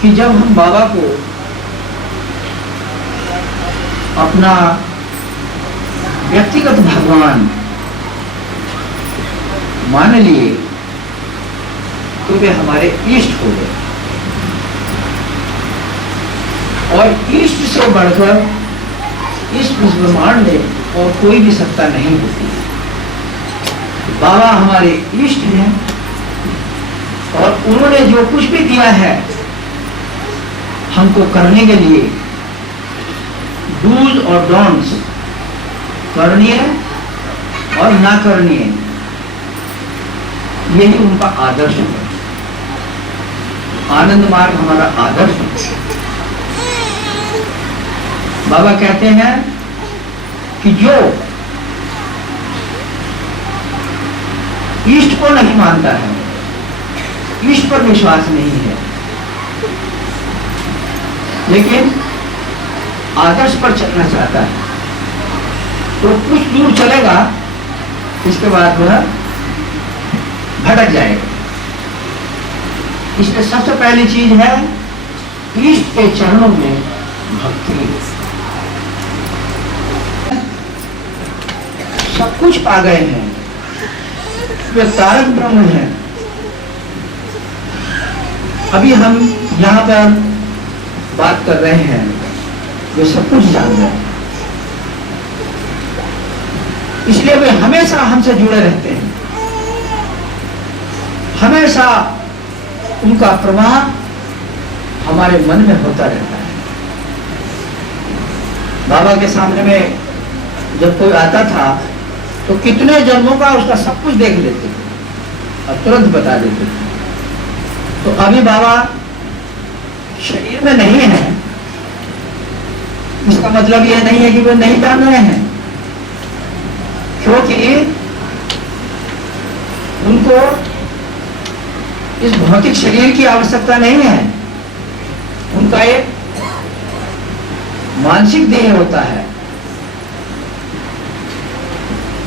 कि जब हम बाबा को अपना व्यक्तिगत भगवान मान लिए तो वे हमारे इष्ट हो गए, और इष्ट से बढ़कर इस ब्रह्मांड में और कोई भी सत्ता नहीं होती। बाबा हमारे इष्ट हैं और उन्होंने जो कुछ भी दिया है हमको करने के लिए, डूज और डोंट्स, करनीय और ना करनीय, यही उनका आदर्श है। आनंद मार्ग हमारा आदर्श है। बाबा कहते हैं कि जो इष्ट को नहीं मानता है, इष्ट पर विश्वास नहीं है, लेकिन आदर्श पर चलना चाहता है, तो कुछ दूर चलेगा, इसके बाद वह भटक जाएगा। इसलिए सबसे पहली चीज है इष्ट के चरणों में भक्ति। सब कुछ पा गए हैं, वे तारक ब्रह्म हैं। अभी हम यहाँ पर बात कर रहे हैं, वे सब कुछ जान रहे हैं, इसलिए वे हमेशा हमसे जुड़े रहते हैं। हमेशा उनका प्रवाह हमारे मन में होता रहता है। बाबा के सामने में जब कोई आता था तो कितने जन्मों का उसका सब कुछ देख लेते थे और तुरंत बता देते थे। तो अभी बाबा शरीर में नहीं है, इसका मतलब यह नहीं है कि वे नहीं जान रहे हैं, क्योंकि उनको इस भौतिक शरीर की आवश्यकता नहीं है। उनका एक मानसिक देह होता है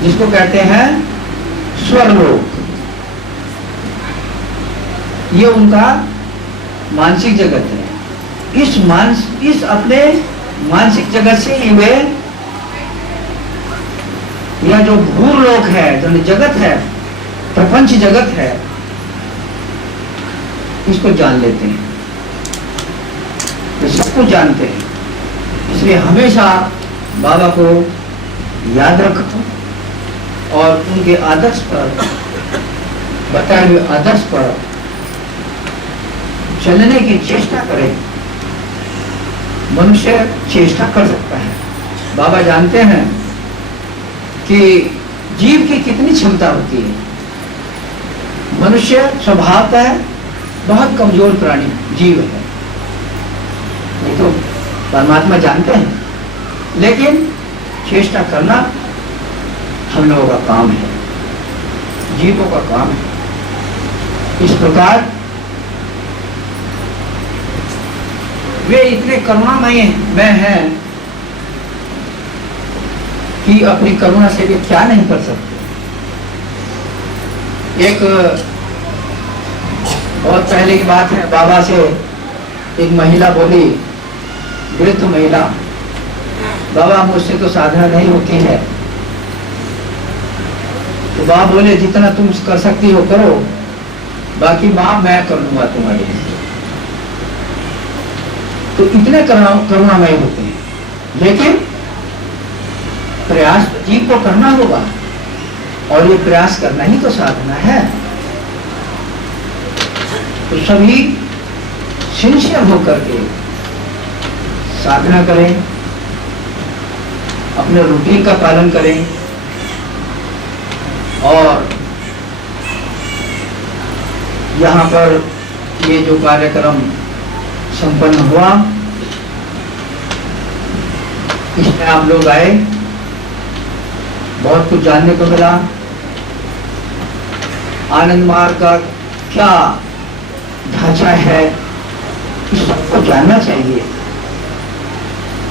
जिसको कहते हैं स्वर्लोक। ये उनका मानसिक जगत है। इस अपने मानसिक जगत से ही वे, यह जो भूलोक है, जो जगत है, प्रपंच जगत है, इसको जान लेते हैं, वे सब कुछ जानते हैं। इसलिए हमेशा बाबा को याद रखो और उनके आदर्श पर, बताए हुए आदर्श पर चलने की चेष्टा करें। मनुष्य चेष्टा कर सकता है। बाबा जानते हैं कि जीव की कितनी क्षमता होती है। मनुष्य स्वभावतः बहुत कमजोर प्राणी जीव है, ये तो परमात्मा जानते हैं, लेकिन चेष्टा करना हम लोगों का काम है, जीवों का काम है। इस प्रकार वे इतने करुणामय हैं कि अपनी करुणा से वे क्या नहीं कर सकते। एक बहुत पहले की बात है, बाबा से एक महिला बोली, वृद्ध महिला, बाबा मुझसे तो साधना नहीं होती है। तो बाबा बोले जितना तुम कर सकती हो करो, बाकी मां मैं कर लूंगा तुम्हारे लिए। तो इतने करुणामय होते हैं, लेकिन प्रयास जीव को करना होगा, और ये प्रयास करना ही तो साधना है। तो सभी सिंसियर होकर के साधना करें, अपने रूटीन का पालन करें, और यहाँ पर ये जो कार्यक्रम संपन्न हुआ, इसमें आप लोग आए, बहुत कुछ जानने को मिला। आनंद मार्ग का क्या ढांचा है, इस सबको जानना चाहिए।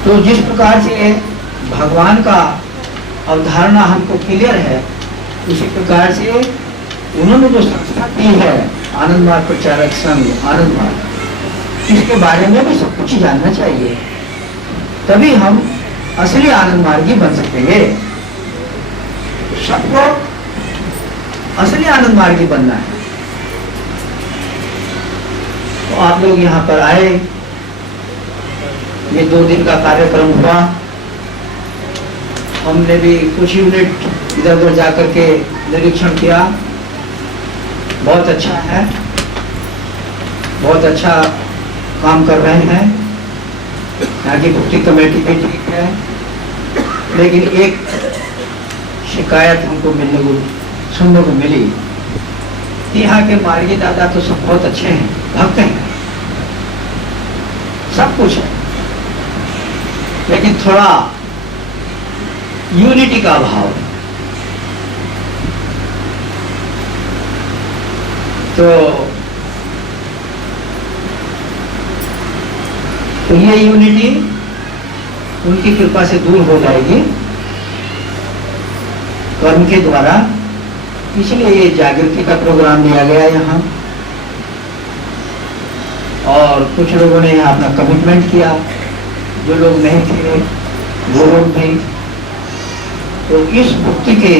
तो जिस प्रकार से भगवान का अवधारणा हमको क्लियर है, उसी प्रकार से उन्होंने जो संस्था की है, आनंद मार्ग प्रचारक संघ आनंद मार्ग, इसके बारे में भी सब कुछ जानना चाहिए, तभी हम असली आनंद मार्गी बन सकेंगे। सबको असली आनंद मार्गी बनना है। तो आप लोग यहाँ पर आए, ये 2 दिन का कार्यक्रम हुआ, हमने भी कुछ यूनिट इधर उधर जाकर के निरीक्षण किया। बहुत अच्छा है, बहुत अच्छा काम कर रहे हैं, यहाँ की भक्ति कमेटी भी ठीक है। लेकिन एक शिकायत हमको सुनने को मिली कि यहाँ के मार्गी दादा तो सब बहुत अच्छे हैं, भक्त हैं, सब कुछ है, लेकिन थोड़ा यूनिटी का अभाव है। तो ये यूनिटी उनकी कृपा से दूर हो जाएगी कर्म के द्वारा। इसलिए ये जागृति का प्रोग्राम दिया गया यहाँ, और कुछ लोगों ने यहाँ अपना कमिटमेंट किया, जो लोग नहीं थे वो लोग भी। तो इस भक्ति के,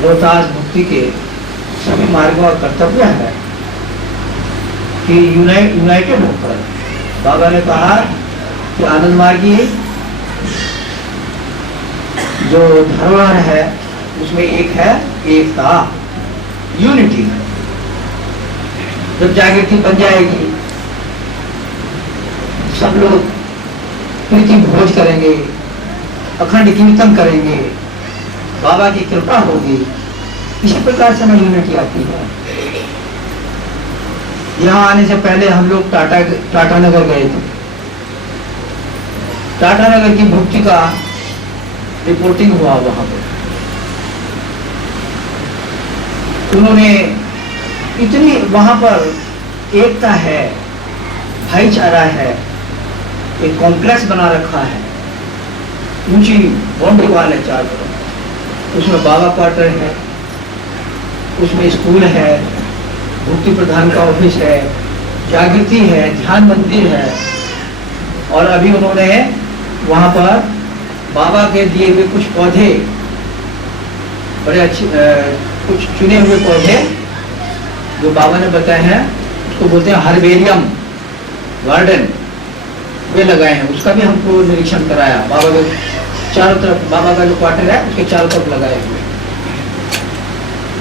रोहतास भक्ति के सभी मार्गों का कर्तव्य है कि यूनाइटेड होकर, बाबा ने कहा कि आनंद मार्गी जो धरोहर है उसमें एक है एकता, यूनिटी। जब जागृति बन जाएगी, सब लोग प्रीति भोज करेंगे, अखंड कीर्तन करेंगे, बाबा की कृपा होगी। इसी प्रकार से यूनिटी आती है। यहाँ आने से पहले हम लोग टाटा नगर गए थे। टाटा नगर की भक्ति का रिपोर्टिंग हुआ वहां पर। उन्होंने इतनी वहां पर एकता है, भाईचारा है, एक कॉम्प्लेक्स बना रखा है, ऊंची बाउंड्री वाल है चारों तरफ। उसमें बाबा क्वार्टर है, उसमें स्कूल है, भक्ति प्रधान का ऑफिस है, जागृति है, ध्यान मंदिर है। और अभी उन्होंने वहां पर बाबा के दिए हुए कुछ पौधे, बड़े अच्छे कुछ चुने हुए पौधे जो बाबा ने बताए हैं, उसको बोलते हैं हर्बेरियम गार्डन, वे लगाए हैं। उसका भी हमको निरीक्षण कराया। बाबा के चारों तरफ, बाबा का जो क्वार्टर है उसके चारों तरफ लगाए हुए।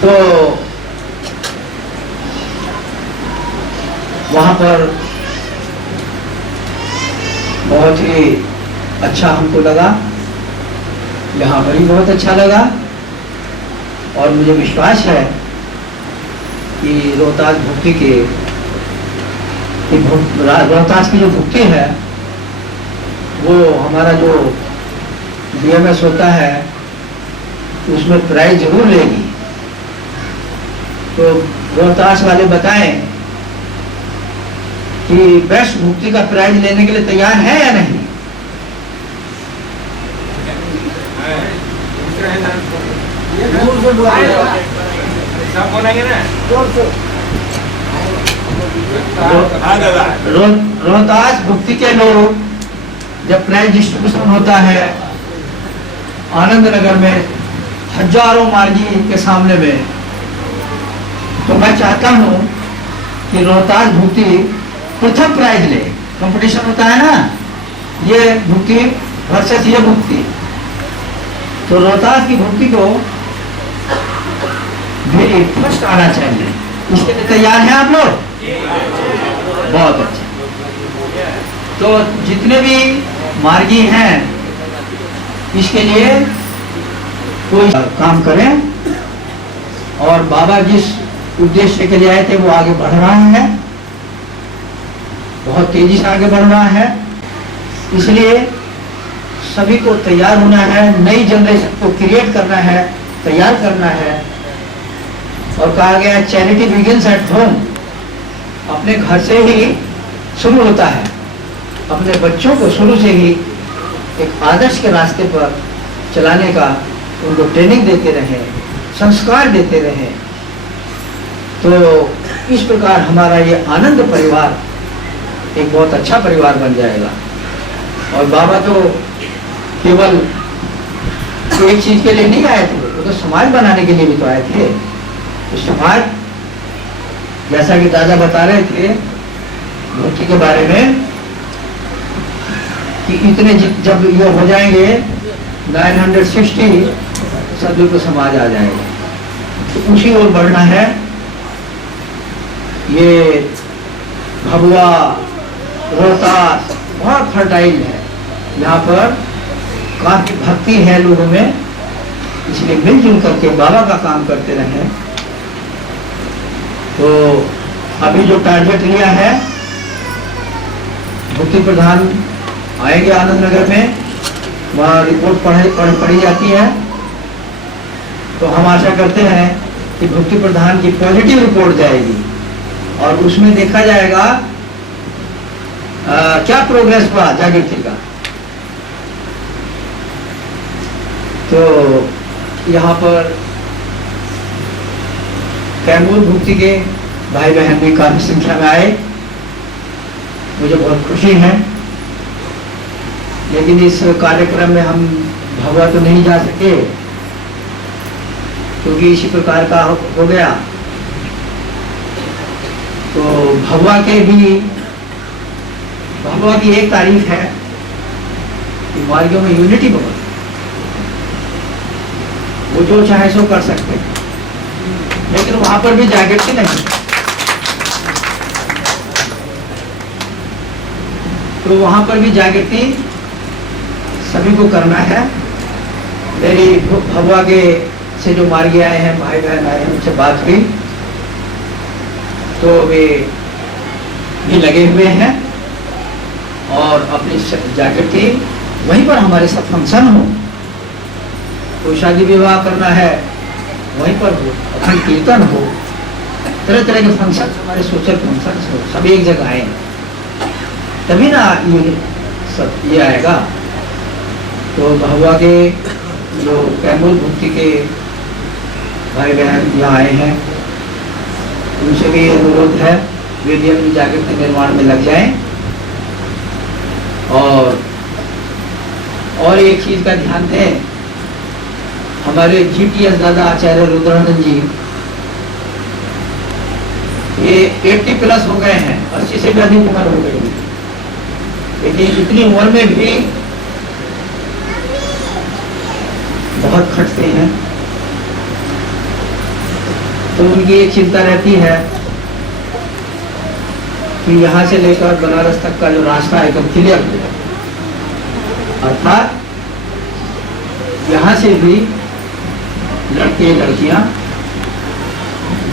तो वहां पर बहुत ही अच्छा हमको लगा, यहाँ पर भी बहुत अच्छा लगा। और मुझे विश्वास है कि रोहतास भक्ति के, रोहतास की जो भक्ति है वो हमारा जो BMS होता है उसमें प्राइज जरूर लेगी। तो रोहतास वाले बताएं कि बेस्ट भक्ति का प्राइज लेने के लिए तैयार है या नहीं? रोहतास भक्ति के लोग जब प्राइज डिस्ट्रीब्यूशन होता है आनंद नगर में हजारों मार्गी के सामने में, तो मैं चाहता हूं कि रोहतास भक्ति प्रथम प्राइज ले। कंपटीशन होता है ना, ये भक्ति वर्सेस ये भक्ति, तो रोहतास की भक्ति को भी फर्स्ट आना चाहिए। इसके लिए तैयार हैं आप लोग? बहुत अच्छा। तो जितने भी मार्गी हैं इसके लिए कोई काम करें, और बाबा जिस उद्देश्य के लिए आए थे वो आगे बढ़ रहा है, बहुत तेजी से आगे बढ़ रहा है। इसलिए सभी को तैयार होना है, नई जनरेशन को क्रिएट करना है, तैयार करना है। और कहा गया चैरिटी बिगिंस एट होम, अपने घर से ही शुरू होता है। अपने बच्चों को शुरू से ही एक आदर्श के रास्ते पर चलाने का उनको ट्रेनिंग देते रहें, संस्कार देते रहें, तो इस प्रकार हमारा ये आनंद परिवार एक बहुत अच्छा परिवार बन जाएगा। और बाबा तो केवल एक चीज के लिए नहीं आए थे, वो तो समाज बनाने के लिए भी तो आए थे। तो समाज, जैसा कि दादा बता रहे थे भक्ति के बारे में, कि इतने जब ये हो जाएंगे 960 सदगुरु समाज आ जाएगा। तो उसी ओर बढ़ना है। ये भभुआ, रोहतास बहुत फर्टाइल है, यहाँ पर काफी भक्ति है लोगों में, इसलिए मिलजुल करके बाबा का काम करते रहे। तो अभी जो टारगेट लिया है, भक्ति प्रधान आएंगे आनंद नगर में, वहाँ रिपोर्ट पढ़ी जाती है। तो हम आशा करते हैं कि भक्ति प्रधान की पॉजिटिव रिपोर्ट जाएगी और उसमें देखा जाएगा क्या प्रोग्रेस हुआ जागृति का। तो यहाँ पर कैमूर भक्ति के भाई बहन भी काफी संख्या में आए, मुझे बहुत खुशी है। लेकिन इस कार्यक्रम में हम भगवा तो नहीं जा सके, क्योंकि इसी प्रकार का हो गया। तो भगवा की एक तारीफ है कि मार्गियों में यूनिटी बहुत, वो जो चाहे सो कर सकते हैं, लेकिन वहां पर भी जागृति नहीं। तो वहां पर भी जागृति सभी को करना है। मेरी भगवा के से जो मार्गी आए हैं, भाई बहन आए हैं, उनसे बात हुई तो वे भी लगे हुए हैं और अपनी जागृति वहीं पर हमारे साथ फंक्शन हो, कोई शादी विवाह करना है वहीं पर हो, अखंड कीर्तन हो, तरह तरह के फंक्शन, हमारे सोशल फंक्शन हो, सब एक जगह आए, तभी ना ये आएगा। तो भगवा के जो कैमूर भक्ति के भाई बहन यहाँ आए हैं, उनसे भी अनुरोध है वे भी अपनी जागृति निर्माण में लग जाएं। और एक चीज का ध्यान दें, हमारे GTS दादा आचार्य रुद्रानंद जी ये 80 प्लस हो गए हैं, 80 से भी अधिक उम्र हो गई, लेकिन इतनी उम्र में भी बहुत खटते हैं। तो उनकी एक चिंता रहती है कि यहाँ से लेकर बनारस तक का जो रास्ता है एकदम क्लियर हो जाए, अर्थात यहाँ से भी लड़के लड़कियां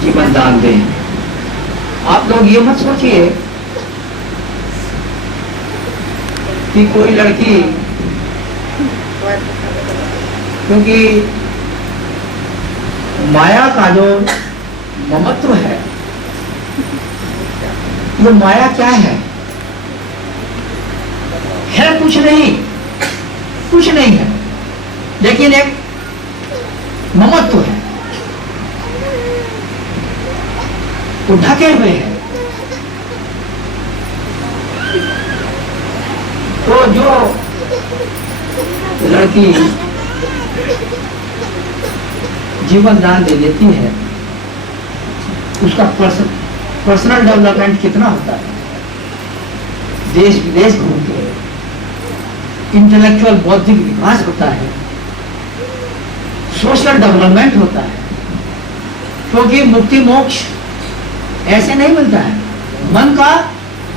जीवन दान दें। आप लोग ये मत सोचिए कि कोई लड़की, क्योंकि माया का जो ममत्व है, ये माया क्या है कुछ नहीं है, लेकिन एक ममत्व है, वो ढके हुए हैं। तो जो लड़की जीवन दान दे देती है, उसका पर्सनल डेवलपमेंट कितना होता है, देश विदेश घूमते हैं, इंटेलेक्चुअल बौद्धिक विकास होता है, सोशल डेवलपमेंट होता है। क्योंकि मुक्ति मोक्ष ऐसे नहीं मिलता है, मन का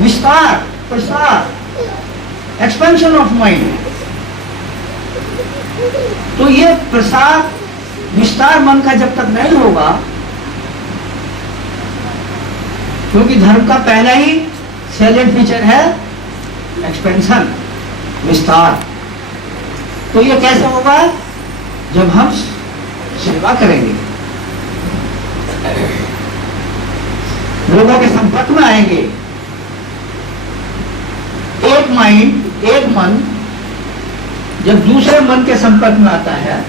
विस्तार, प्रसार, एक्सपेंशन ऑफ माइंड। तो ये प्रसार विस्तार मन का जब तक नहीं होगा, क्योंकि धर्म का पहला ही सैलेंट फीचर है एक्सपेंशन, विस्तार। तो ये कैसे होगा? जब हम सेवा करेंगे, लोगों के संपर्क में आएंगे। एक माइंड, एक मन जब दूसरे मन के संपर्क में आता है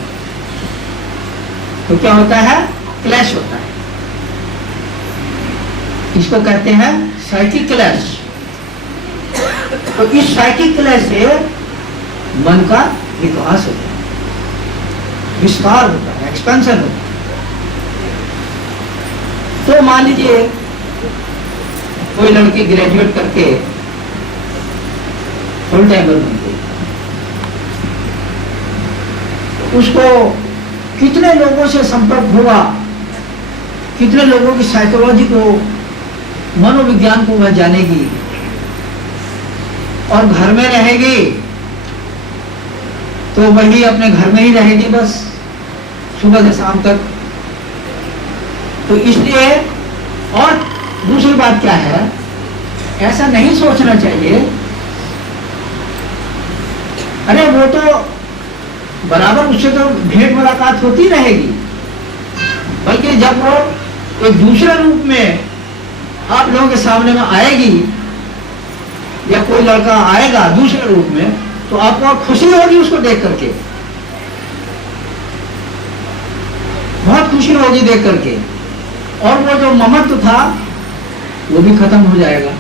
तो क्या होता है? क्लैश होता है। इसको कहते हैं साइकिक क्लैश। तो इस साइकिक क्लैश से मन का विकास होता है, विस्तार होता है, एक्सपेंशन होता है। तो मान लीजिए कोई लड़की ग्रेजुएट करके फुल टाइमर बन गई, उसको कितने लोगों से संपर्क होगा, कितने लोगों की साइकोलॉजी को, मनोविज्ञान को वह जानेगी, और घर में रहेगी तो वही अपने घर में ही रहेगी बस सुबह से शाम तक। तो इसलिए, और दूसरी बात क्या है, ऐसा नहीं सोचना चाहिए अरे वो तो बराबर उससे तो भेंट मुलाकात होती रहेगी, बल्कि जब वो एक दूसरे रूप में आप लोगों के सामने में आएगी, या कोई लड़का आएगा दूसरे रूप में, तो आपको खुशी होगी उसको देख करके, बहुत खुशी होगी देख करके, और वो जो ममत्व था वो भी खत्म हो जाएगा।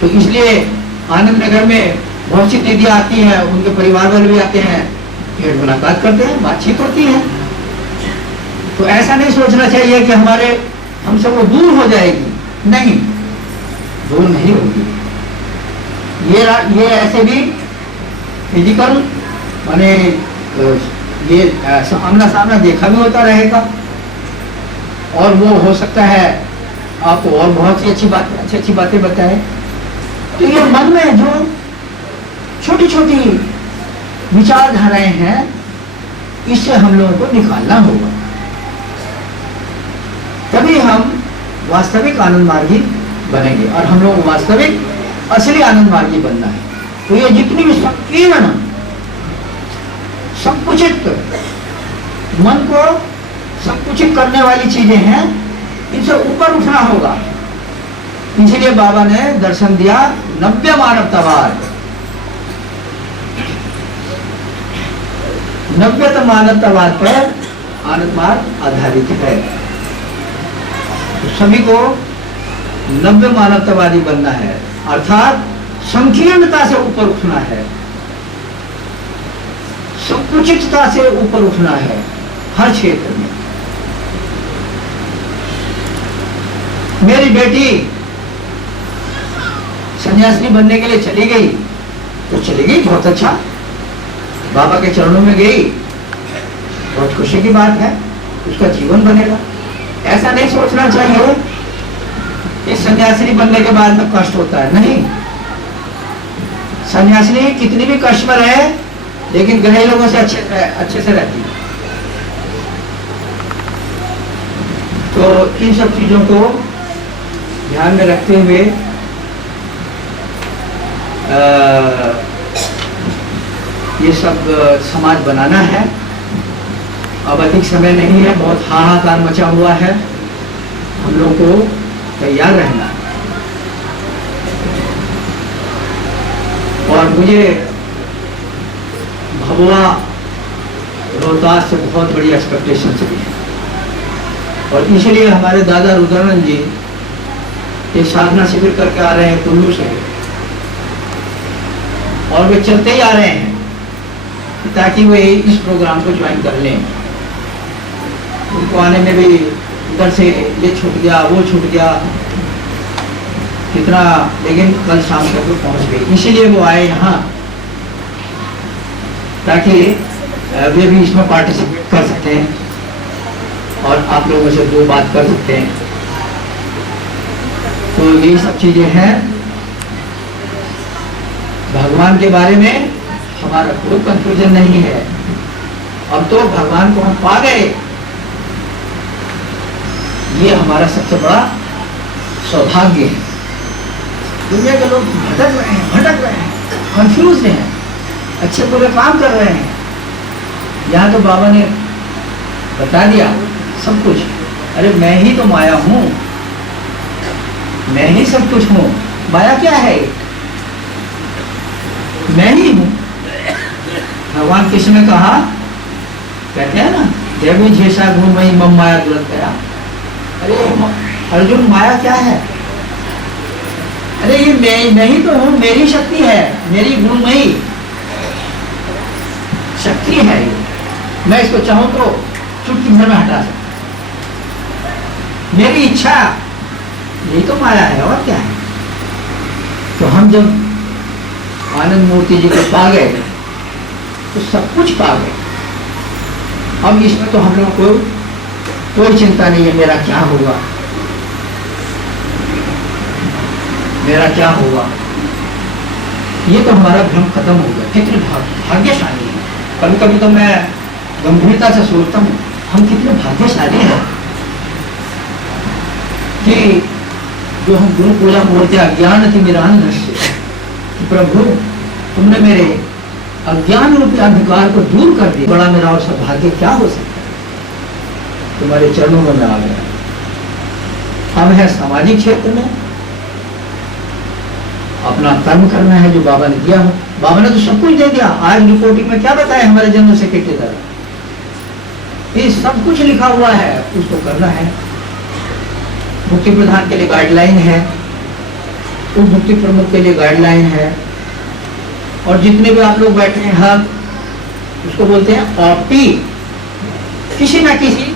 तो इसलिए आनंद नगर में बहुत सी दीदियां आती हैं, उनके परिवार वाले भी आते हैं, भेंट मुलाकात करते हैं, बातचीत होती है। तो ऐसा नहीं सोचना चाहिए कि हमसे वो दूर हो जाएगी, नहीं, दूर नहीं होगी। ये ऐसे भी फिजिकल माने ये आमना सामना देखा भी होता रहेगा, और वो हो सकता है आपको और बहुत सी अच्छी बातें बताए। तो ये मन में जो छोटी छोटी विचारधाराएं हैं, इससे हम लोगों को निकालना होगा, तभी हम वास्तविक आनंद मार्गी बनेंगे। और हम लोग वास्तविक असली आनंद मार्गी बनना है। तो ये जितनी भी संकीर्ण, संकुचित, मन को संकुचित करने वाली चीजें हैं, इनसे ऊपर उठना होगा। इसलिए बाबा ने दर्शन दिया नव्य मानवतावाद। नव्यतम मानवतावाद पर आनंद मार्ग आधारित है। तो सभी को नव्य मानवतावादी बनना है, अर्थात संकीर्णता से ऊपर उठना है, संकुचितता से ऊपर उठना है हर क्षेत्र में। मेरी बेटी सन्यासिनी बनने के लिए चली गई, तो चली गई, बहुत अच्छा, बाबा के चरणों में गई, बहुत खुशी की बात है, उसका जीवन बनेगा। ऐसा नहीं सोचना चाहिए कि सन्यासिनी बनने के बाद में कष्ट होता है, नहीं। सन्यासिनी कितनी भी कष्ट में रहे, लेकिन गृह लोगों से अच्छे से रहती है। तो इन सब चीजों को ध्यान में रखते हुए ये सब समाज बनाना है। अब अधिक समय नहीं है, बहुत हाहाकार मचा हुआ है, हम लोग को तैयार रहना है। और मुझे भगवा रोहतास से बहुत बड़ी एक्सपेक्टेशन भी है, और इसलिए हमारे दादा रुद्रानंद जी ये साधना शिविर करके आ रहे हैं कुल्लू से, और वे चलते ही आ रहे हैं ताकि वे इस प्रोग्राम को ज्वाइन कर लें। उनको आने में भी उधर से ये छूट गया, वो छूट गया, कितना, लेकिन कल शाम तक वो पहुंच गई। इसीलिए वो आए यहाँ, ताकि वे भी इसमें पार्टिसिपेट कर सकते हैं और आप लोगों से दो बात कर सकते हैं। तो यही सब चीजें हैं। भगवान के बारे में हमारा कोई कंफ्यूजन नहीं है। अब तो भगवान को हम पा गए, ये हमारा सबसे बड़ा सौभाग्य है। दुनिया के लोग भटक रहे हैं, कंफ्यूज हैं, अच्छे बुरे काम कर रहे हैं। यहाँ तो बाबा ने बता दिया सब कुछ। अरे मैं ही तो माया हूँ, मैं ही सब कुछ हूँ। माया क्या है? मैं ही हूँ। भगवान कृष्ण ने कहा, कहते हैं ना, देवी झेषा घूम मई मम माया दुरंत गया। अरे अर्जुन माया क्या है? अरे ये मैं ही तो हूं, मेरी शक्ति है, मेरी गुणमयी शक्ति है ये। मैं इसको चाहूं तो चुटकी भर में हटा सकता, मेरी इच्छा, यही तो माया है और क्या है। तो हम जब आनंद मूर्ति जी को पा गए तो सब कुछ पा गए। अब इसमें तो हम लोगों को कोई चिंता नहीं है मेरा क्या होगा, मेरा क्या होगा। ये तो हमारा भ्रम खत्म हो गया। कितने भाग्यशाली है। कभी कभी तो मैं गंभीरता से सोचता हूँ हम कितने भाग्यशाली हैं कि जो हम गुरु पूजा बोलते अज्ञान थी मेरा दृश्य, प्रभु तुमने मेरे अज्ञान रूपी अंधकार को दूर कर दिया। बड़ा मेरा और सौभाग्य क्या हो सकता है। तुम्हारे चरणों में मैं आ गया। हम है सामाजिक क्षेत्र में अपना कर्म करना है जो बाबा ने दिया हो। बाबा ने तो सब कुछ दे दिया। आज रिपोर्टिंग में क्या बताया हमारे जनरल सेक्रेटरी द्वारा, ये सब कुछ लिखा हुआ है, उसको करना है। मुक्ति प्रधान के लिए गाइडलाइन है, उप मुक्ति प्रमुख के लिए गाइडलाइन है, और जितने भी आप लोग बैठे हैं हम उसको बोलते हैं ऑप्टी। किसी ना किसी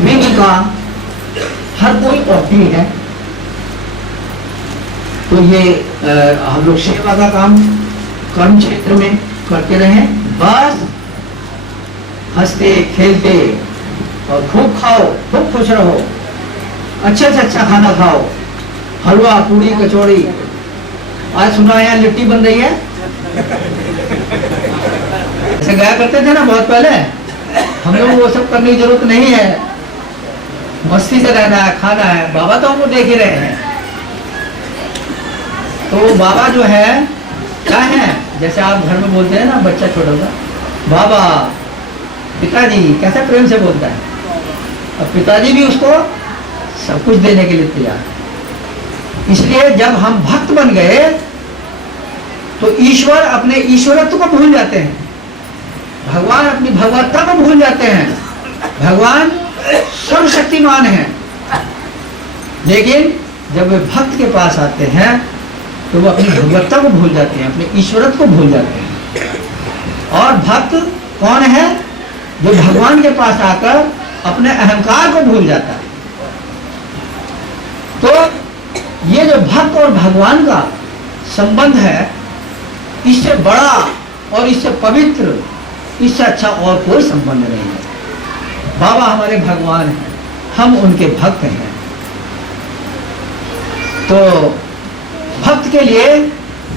में का हर कोई ऑप्टी है। तो ये हम लोग सेवा का काम कर्म क्षेत्र में करते रहें। बस हंसते खेलते और खूब खाओ, खूब खुश रहो, अच्छे से अच्छा खाना खाओ, हलवा पूरी कचौड़ी। आज सुना है यहाँ लिट्टी बन रही है। ऐसे गाया करते थे ना बहुत पहले। हम लोग वो सब करने की जरूरत नहीं है, मस्ती से रहना है, खाना है। बाबा तो हमको देख ही रहे हैं। तो बाबा जो है क्या है, जैसे आप घर में बोलते हैं ना बच्चा छोटा सा, बाबा पिताजी कैसे प्रेम से बोलता है, अब पिताजी भी उसको सब कुछ देने के लिए तैयार। इसलिए जब हम भक्त बन गए तो ईश्वर अपने ईश्वरत्व को भूल जाते हैं, भगवान अपनी भगवत्ता को भूल जाते हैं। भगवान सर्वशक्तिमान है, लेकिन जब वे भक्त के पास आते हैं तो वो अपनी भगवत्ता को भूल जाते हैं, अपने ईश्वरत्व को भूल जाते हैं। और भक्त कौन है? जो भगवान के पास आकर अपने अहंकार को भूल जाता है। तो ये जो भक्त और भगवान का संबंध है, इससे बड़ा और इससे पवित्र, इससे अच्छा और कोई संबंध नहीं है। बाबा हमारे भगवान हैं, हम उनके भक्त हैं। तो भक्त के लिए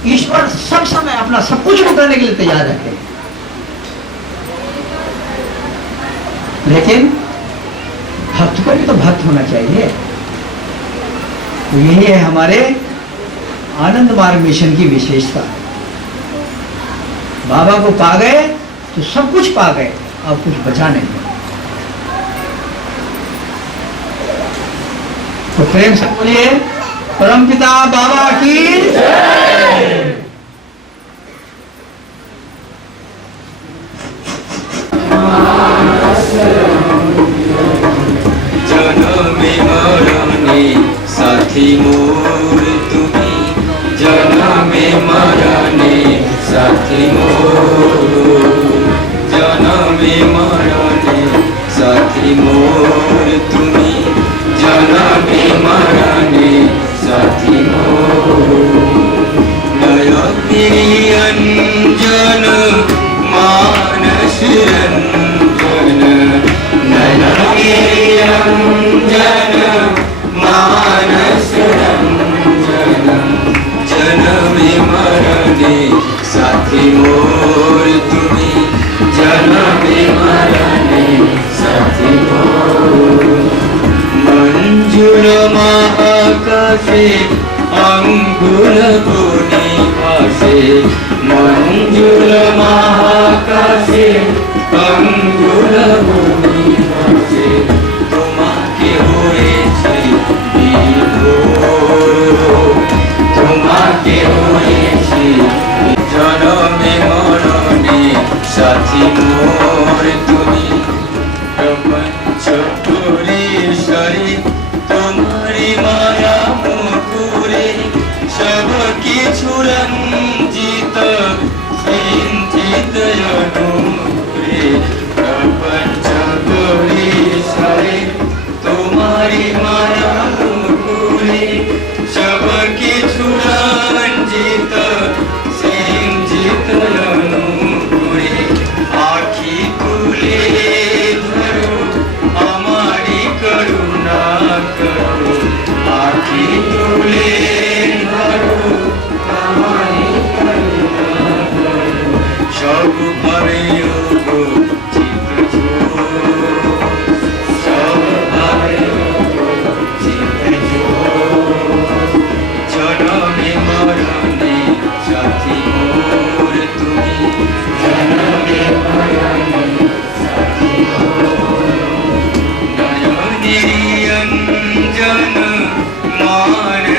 ईश्वर सब समय अपना सब कुछ लुटाने के लिए तैयार रहते हैं, लेकिन भक्त को भी तो भक्त होना चाहिए। तो यही है हमारे आनंद मार्ग मिशन की विशेषता। बाबा को पा गए तो सब कुछ पा गए, अब कुछ बचा नहीं। तो प्रेम से बोलिए परमपिता बाबा की जय। जनमे मरणे साथी मोर तुमी, जनमे मरणे साथी मोर, जनमे मरणे साथी मोर तुमी, जनमे मरणे साथी मोर। नयति अंजन मानस रंजन, नयति अंजन मानस रंजन, जनमे मरणे साथी मोर तुमी, जनमे मरणे साथी मोर। मंजुल महाकाशे अंगुल गुनी भाषे, मंजुल महाकाशे अंगुल गुनी भाषे, तुम्हाके होएছে বিভোর, তোমাকে হয়েছে জনমে মরণে সাথী মোর তুমি। প্রপঞ্চ পুরীশ্বরী তুলে ধরো আমারি করুণা করো সব ভাবে ওগো চিত্ত সব ভাবে ওগো চিত্ত জনমে মরণে সাথী মোর তুমি জনমে মরণে সাথী মোর নয়নে অঞ্জন মান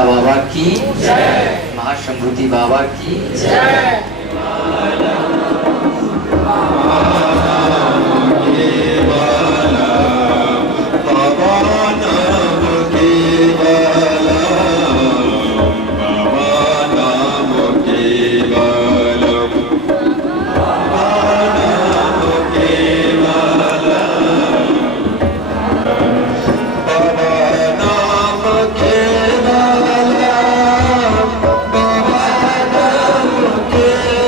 भोला बाबा की जय, महाशंभूति बाबा की जय। के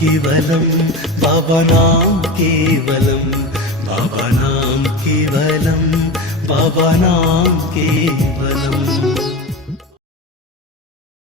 केवलम बाबा नाम केवलम बाबा नाम केवलम, बाबा नाम केवलम।